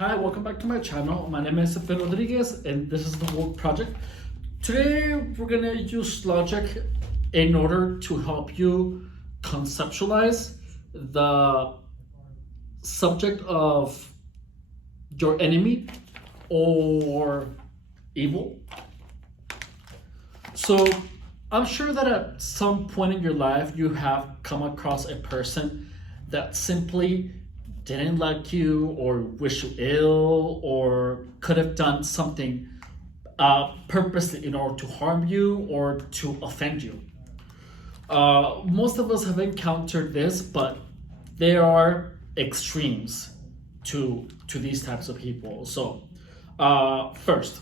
Hi, welcome back to my channel. My name is Pedro Rodriguez and this is the Work Project. Today we're gonna use logic in order to help you conceptualize the subject of your enemy or evil. So I'm sure that at some point in your life you have come across a person that simply didn't like you or wish you ill or could have done something purposely in order to harm you or to offend you. Most of us have encountered this, but there are extremes to these types of people. So first,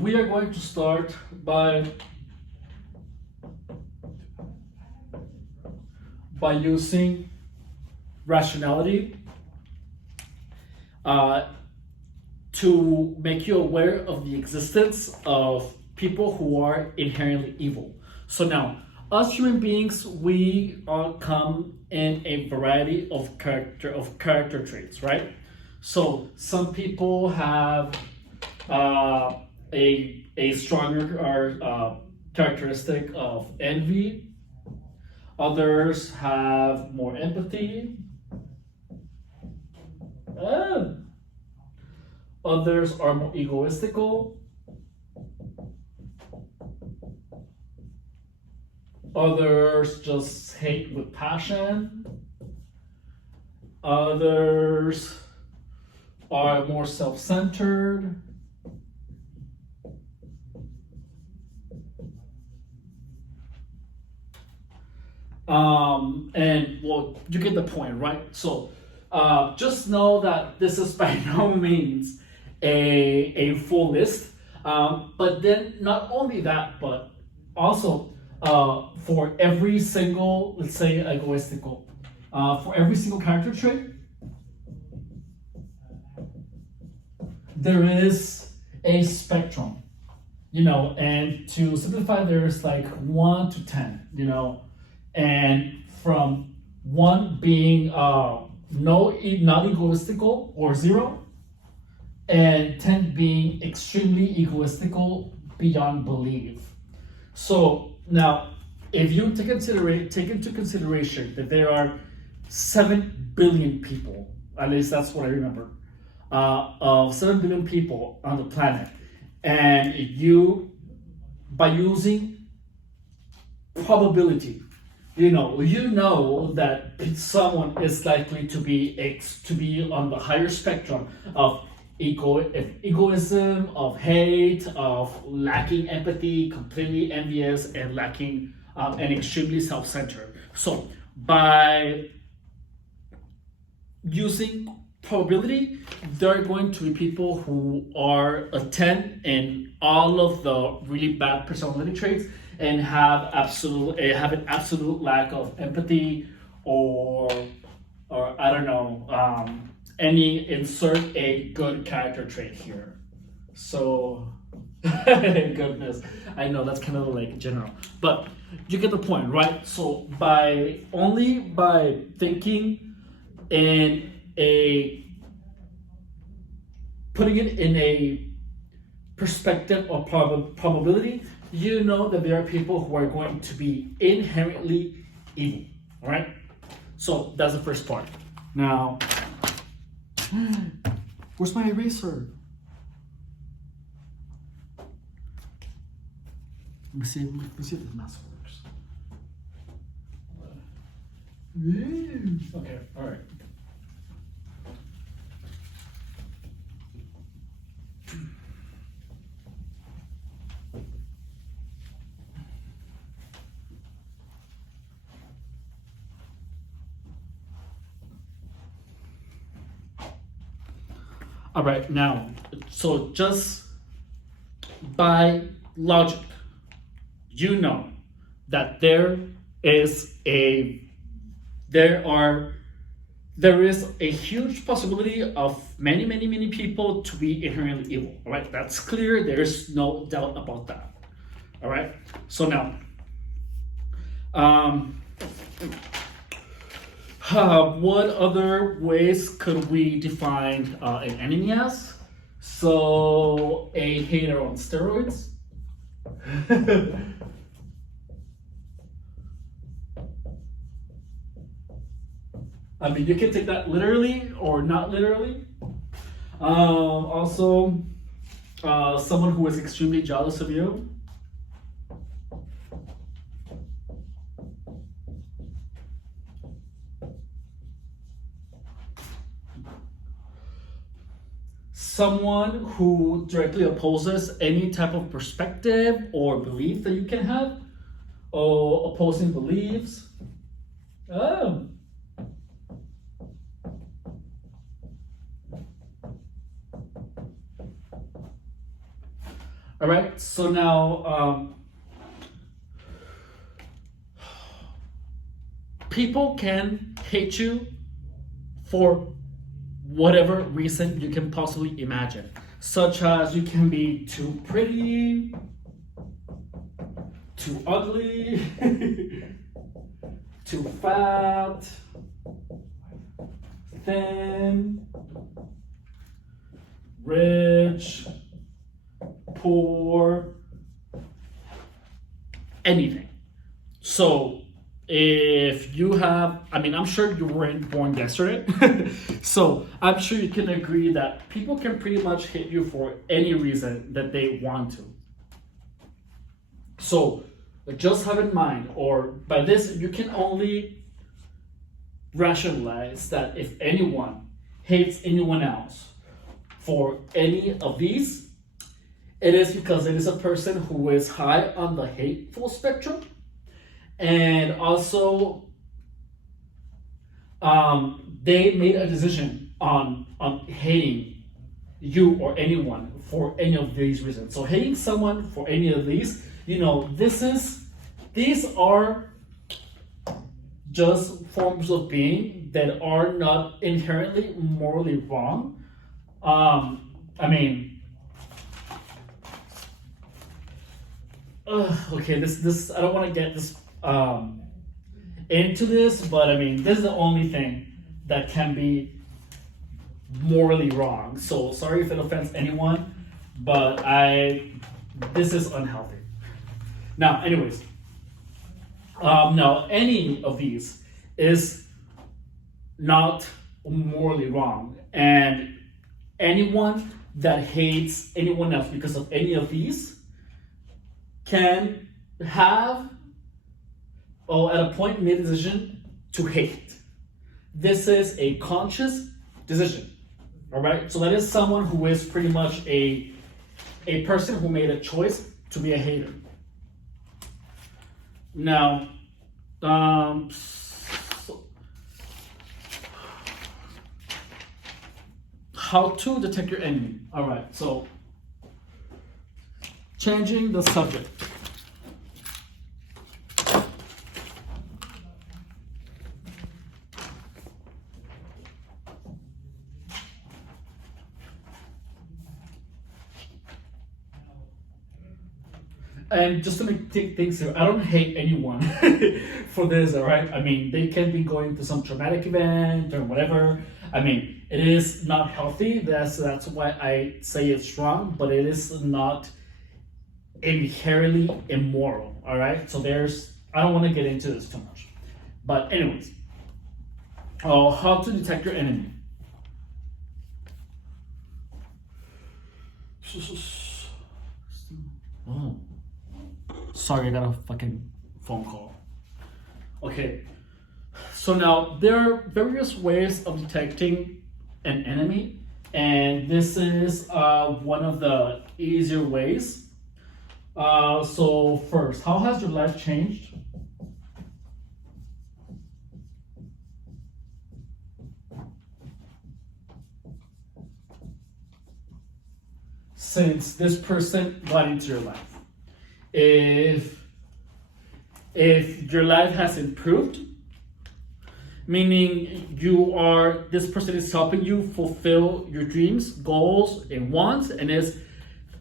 we are going to start by using rationality to make you aware of the existence of people who are inherently evil. So now, us human beings, we come in a variety of character traits, right? So some people have a stronger characteristic of envy. Others have more empathy. Others are more egoistical. Others just hate with passion. Others are more self-centered. And well, you get the point, right? So just know that this is by no means a full list. But then not only that, but also for every single, let's say egoistical, for every single character trait, there is a spectrum, and to simplify, there's like 1 to 10, and from 1 being not egoistical or 0, and 10 being extremely egoistical beyond belief. So now, if you take into consideration that there are 7 billion people, at least that's what I remember, of 7 billion people on the planet, and you, by using probability, you know that someone is likely to be on the higher spectrum of egoism, of hate, of lacking empathy, completely envious, and lacking and extremely self-centered. So by using probability, there are going to be people who are a 10 in all of the really bad personality traits and have an absolute lack of empathy or I don't know, insert a good character trait here. So goodness, I know that's kind of like general, but you get the point, right? So by thinking in putting it in a perspective of probability, you know that there are people who are going to be inherently evil, all right? So that's the first part. Now, where's my eraser? Let me see if the mouse works. Okay, all right. All right, now, so just by logic, you know that there is a huge possibility of many people to be inherently evil. All right, that's clear. There's no doubt about that. All right, so now, What other ways could we define an enemy as? So, a hater on steroids. I mean, you can take that literally or not literally. Also, someone who is extremely jealous of you. Someone who directly opposes any type of perspective or belief that you can have, or opposing beliefs. Oh. All right, so now people can hate you for whatever reason you can possibly imagine, such as you can be too pretty, too ugly, too fat, thin, rich, poor, anything. So if you have, I mean, I'm sure you weren't born yesterday, so I'm sure you can agree that people can pretty much hate you for any reason that they want to. So just have in mind, or by this, you can only rationalize that if anyone hates anyone else for any of these, it is because it is a person who is high on the hateful spectrum. And also, they made a decision on hating you or anyone for any of these reasons. So hating someone for any of these, these are just forms of being that are not inherently morally wrong. Okay, this I don't want to get this into this, but I mean, this is the only thing that can be morally wrong. So sorry if it offends anyone, but this is unhealthy. Now, anyways, now any of these is not morally wrong, and anyone that hates anyone else because of any of these can have, or at a point made a decision to hate. This is a conscious decision. All right, so that is someone who is pretty much a person who made a choice to be a hater. Now, how to detect your enemy. All right, so changing the subject. And just to make things clear, I don't hate anyone for this, all right? I mean, they can be going through some traumatic event or whatever. I mean, it is not healthy. That's why I say it's wrong, but it is not inherently immoral, all right? So I don't want to get into this too much. But anyways, how to detect your enemy. Oh. Sorry, I got a fucking phone call. Okay, so now there are various ways of detecting an enemy, and this is one of the easier ways. So first, how has your life changed? Since this person got into your life. If your life has improved, meaning this person is helping you fulfill your dreams, goals, and wants, and is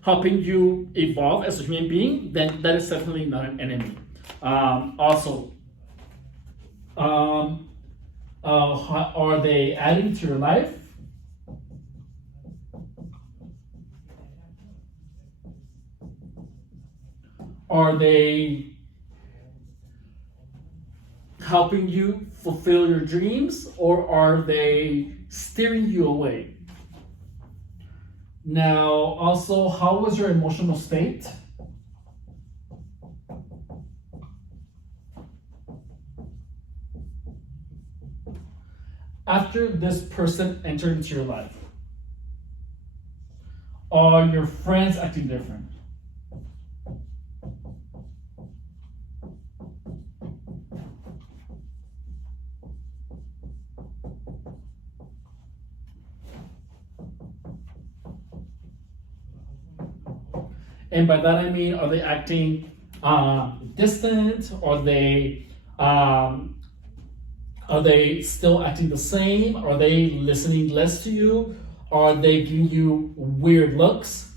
helping you evolve as a human being, then that is definitely not an enemy. Also, if your life has improved, meaning you this person is helping you fulfill your dreams, goals, and wants, and is helping you evolve as a human being, then that is definitely not an enemy. Also, if your life has improved, meaning you this person is helping you fulfill your dreams, goals, and wants, and is helping you evolve as a human being, then that is definitely not an enemy. Are they adding to your life? Are they helping you fulfill your dreams, or are they steering you away? Now, also, how was your emotional state? After this person entered into your life? Are your friends acting different? And by that I mean, are they acting distant? Are they still acting the same? Are they listening less to you? Are they giving you weird looks?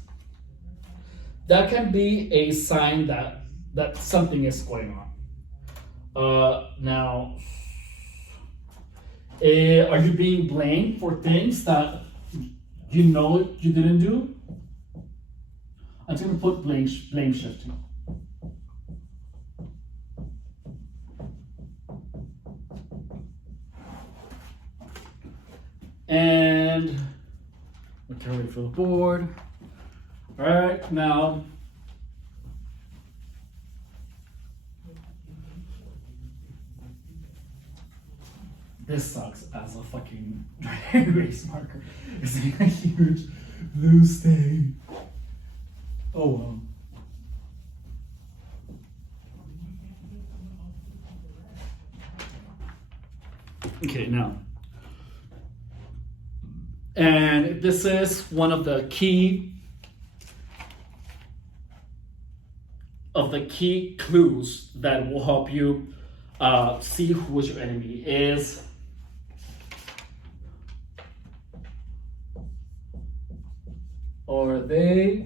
That can be a sign that something is going on. Now, are you being blamed for things that you know you didn't do? I'm just going to put blame shifting. And okay, ready for the board. All right, now this sucks as a fucking erase marker. It's like a huge blue stain. Oh well. Okay, now. And this is one of the key clues that will help you see who is your enemy. Is are they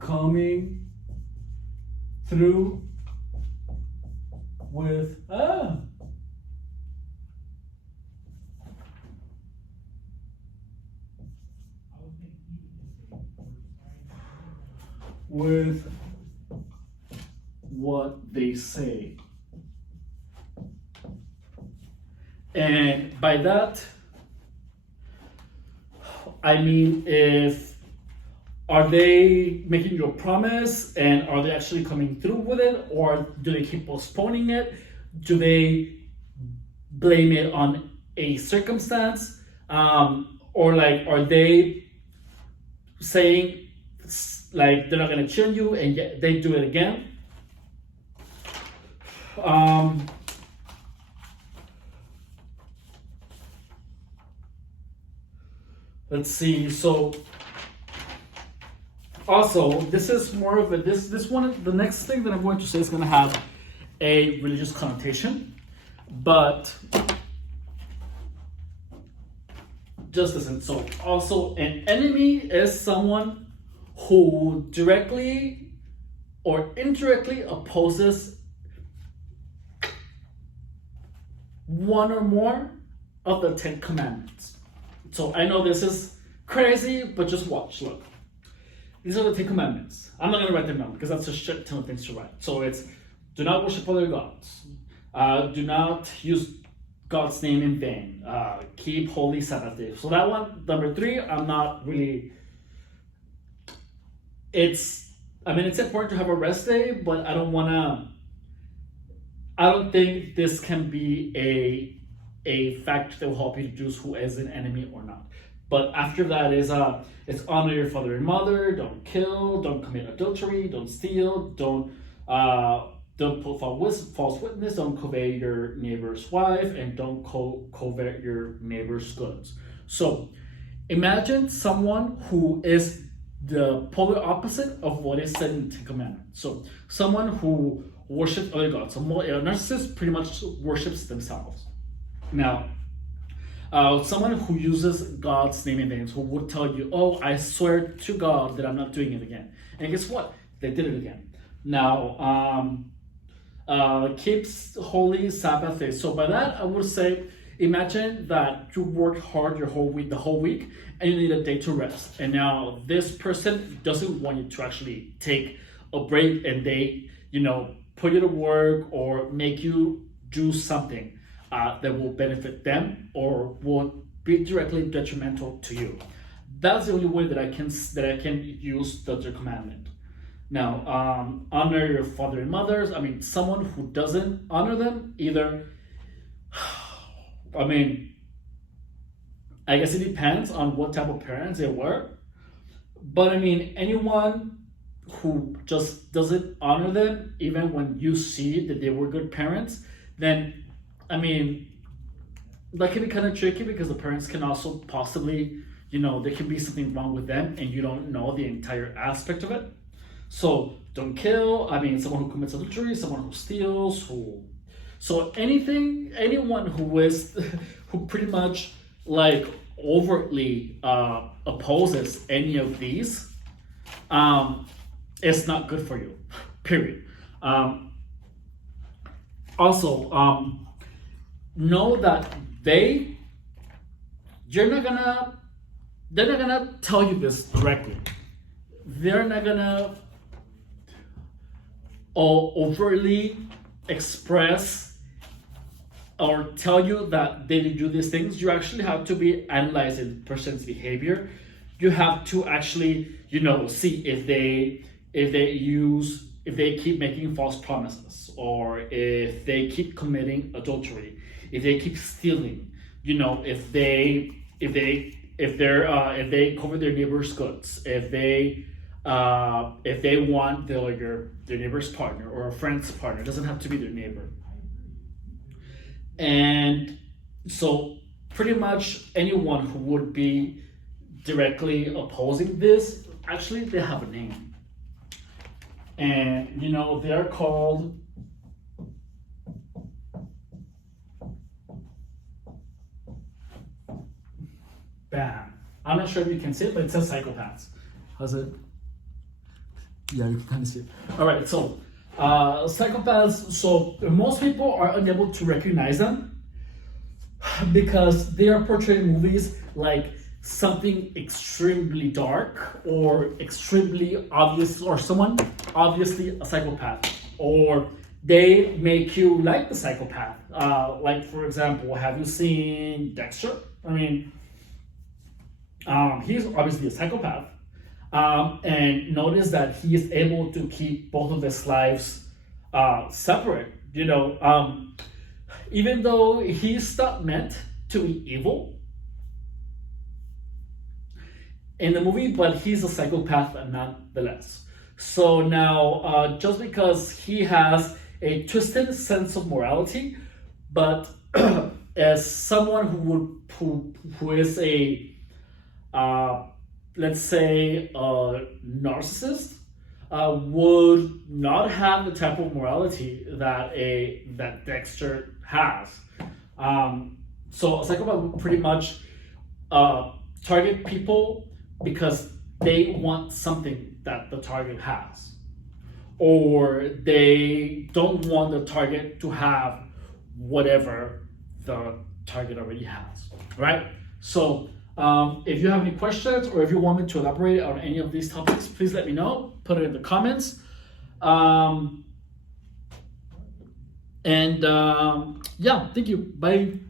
coming through with with what they say? And by that I mean, are they making you a promise and are they actually coming through with it, or do they keep postponing it? Do they blame it on a circumstance, or like are they saying like they're not going to chill you and yet they do it again? Let's see. So also, this is more of a this one. The next thing that I'm going to say is going to have a religious connotation, but just listen. So also, an enemy is someone who directly or indirectly opposes one or more of the 10 Commandments. So I know this is crazy, but just watch. Look. These are the 10 Commandments. I'm not going to write them down because that's a shit ton of things to write. So it's, do not worship other gods. Do not use God's name in vain. Keep holy Sabbath days. So that one, number 3, I'm not really... it's important to have a rest day, but I don't think this can be a factor that will help you deduce who is an enemy or not. But after that is it's honor your father and mother, don't kill, don't commit adultery, don't steal, don't put false witness, don't covet your neighbor's wife, and don't covet your neighbor's goods. So imagine someone who is the polar opposite of what is said in the 10 Commandments. So someone who worships other gods. So a narcissist pretty much worships themselves. Now, Someone who uses God's name in vain, who would tell you, "Oh, I swear to God that I'm not doing it again," and guess what? They did it again. Now, keeps holy Sabbath days. So by that, I would say, imagine that you worked hard the whole week, and you need a day to rest. And now this person doesn't want you to actually take a break, and they, put you to work or make you do something that will benefit them or will be directly detrimental to you. That's the only way that I can use the third commandment. Now, honor your father and mothers. I mean, someone who doesn't honor them either. I guess it depends on what type of parents they were. But I mean, anyone who just doesn't honor them, even when you see that they were good parents, then, that can be kind of tricky because the parents can also possibly, there can be something wrong with them and you don't know the entire aspect of it. So don't kill. Someone who commits adultery, someone who steals, anyone who pretty much overtly opposes any of these, it's not good for you. Period. Also, know that they're not gonna tell you this directly. They're not gonna overtly express or tell you that they do these things. You actually have to be analyzing the person's behavior. You have to actually, see if they keep making false promises, or if they keep committing adultery, if they keep stealing, if they cover their neighbor's goods, if they want their neighbor's partner or a friend's partner. It doesn't have to be their neighbor. And so pretty much anyone who would be directly opposing this, actually they have a name. And they are called bam. I'm not sure if you can see it, but it says psychopaths. How's it? Yeah, you can kind of see it. All right, so psychopaths. So most people are unable to recognize them because they are portrayed in movies like something extremely dark or extremely obvious, or someone obviously a psychopath, or they make you like the psychopath. Like for example, have you seen Dexter? He's obviously a psychopath. And notice that he is able to keep both of his lives separate. Even though he's not meant to be evil in the movie, but he's a psychopath nonetheless. So now, just because he has a twisted sense of morality, but as someone who is a let's say a narcissist would not have the type of morality that Dexter has. So a psychopath would pretty much target people because they want something that the target has, or they don't want the target to have whatever the target already has, right? So if you have any questions, or if you want me to elaborate on any of these topics, please let me know. Put it in the comments. Yeah, thank you. Bye.